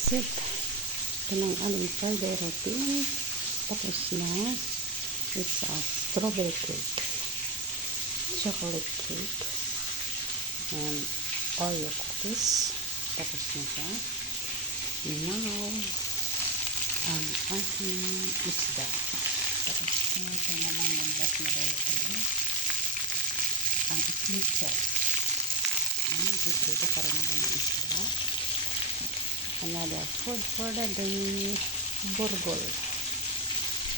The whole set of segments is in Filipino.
That's it. Ito ng aming Friday routine. Tapos na. It's a strawberry cake, chocolate cake, and Oreo cookies. Tapos na siya. Now, ang aking isda. Tapos ito na lang yung last na lalito. Ang isda. Titrito pa rin naman yung isda. Another food for the day, burgol.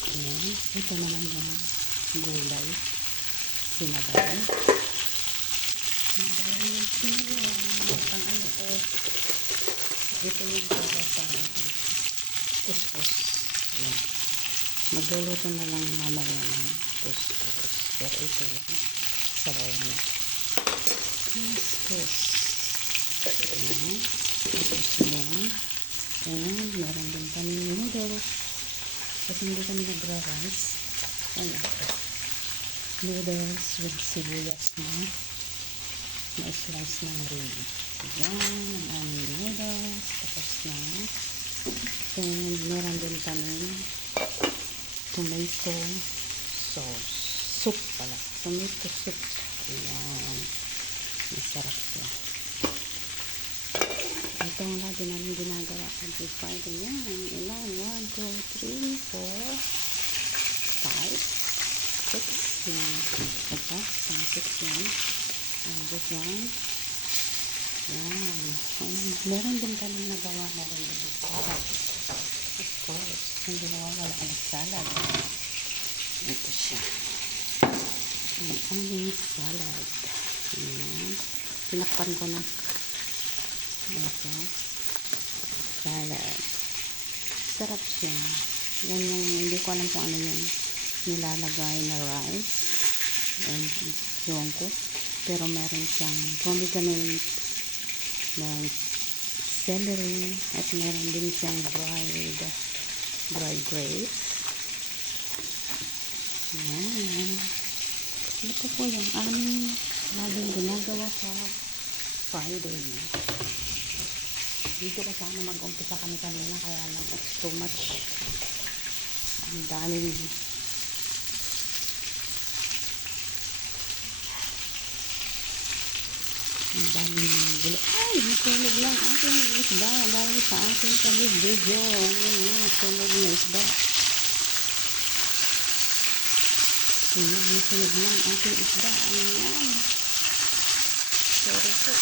Ayan. Ito naman yung gulay. Sinabaw. Ang ano to, ito yung para sa kuskus. Ayan. Magluluto na lang mamaya ng kuskus. Pero ito yung sabaw niya. Kuskus. Ayan. Tapos yan. Ayan. Meron din kami noodles. Kasi hindi kami nagra-rice. Ayan. Noodles with sibuyas na slice ng ring. Ayan. Ang aming noodles. Tapos na. And meron din kami tomato sauce. Soup pala. Tomato soup. Ayan. Masarap siya. Ito ang lagi namin ginagawa every Friday. Yan. Ilan? 1, 2, 3, 4, 5, 6. Yan. Ito. Pang 6 yan. And this one. Yan. And meron din kami nagawa na rin yung salad. Of course. Hindi nawawala ang salad. Ito siya. Ang aming salad. Yan. Pinakpan ko na. Ito. Salad. Sarap siya. Yan yung, hindi ko alam kung ano yung nilalagay na rice. And yung ko. Pero meron siyang pomegranate, may celery, at meron din siyang dried grapes. Yan. Ito po yung aming laging ginagawa sa Friday. Dito ko sana mag-umpisa kami kanina, kaya lang it's too much. Ang daming gulo. Ay, nasunog lang aking isda dahil sa aking video. Ayan na, sunog na isda. Nasunog lang aking isda. Ayan. Sorry po.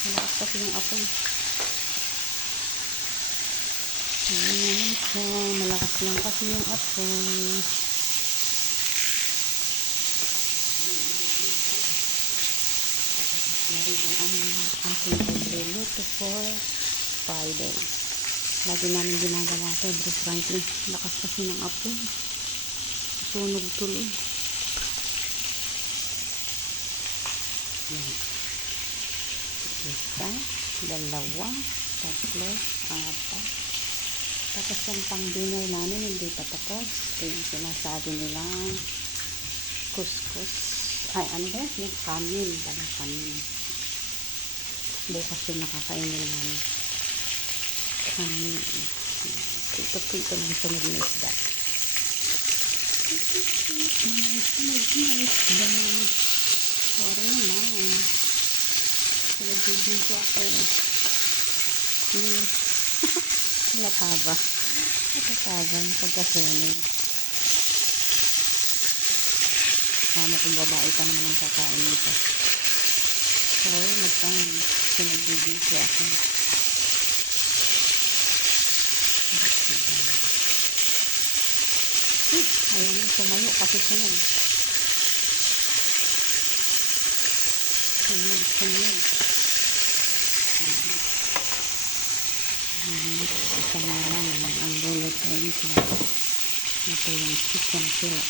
Malakas kasi yung apoy. Ayan naman po. Malakas lang kasi yung apoy. Narin ang aking pagluluto for Friday. Lagi namin ginagawa ito every Friday. Lakas kasi ng apoy. Tunog tuloy. Yan. Isa, dalawa, tatlo, apat. Tapos yung pang dinner namin hindi pa tapos. Ito yung sinasabi nilang kuskus. Ay, ano ba? Yung kanin. Parang kanin. Bukas yung nakakainin namin. Kanin. Ito po ito ng sunog na isda. Sunog na isda. Sorry naman. Nagbibidyo ako. Lakaba. Lakaba yung pagkasunog. Sama kong babae pa naman ang kakain nito. Sorry, nagbibidyo ako. Ayaw nang tumayo kasi sunog. Sunog. Isa na lang ang lulutuin ko. Ito yung chicken fillet.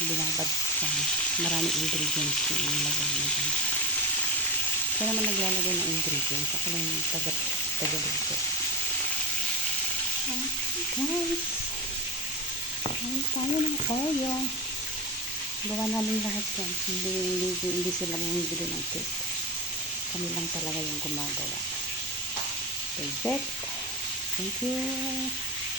Binabad sa maraming ingredients yung nilagay nito. Kaya naman naglalagay ng ingredients. Ako lang yung taga-luto. Guys, kain tayo ng Oreo. Gawa namin lahat yan. Hindi sila bumibili ng cake. Kami lang talaga yung gumagawa. That's it. Thank you.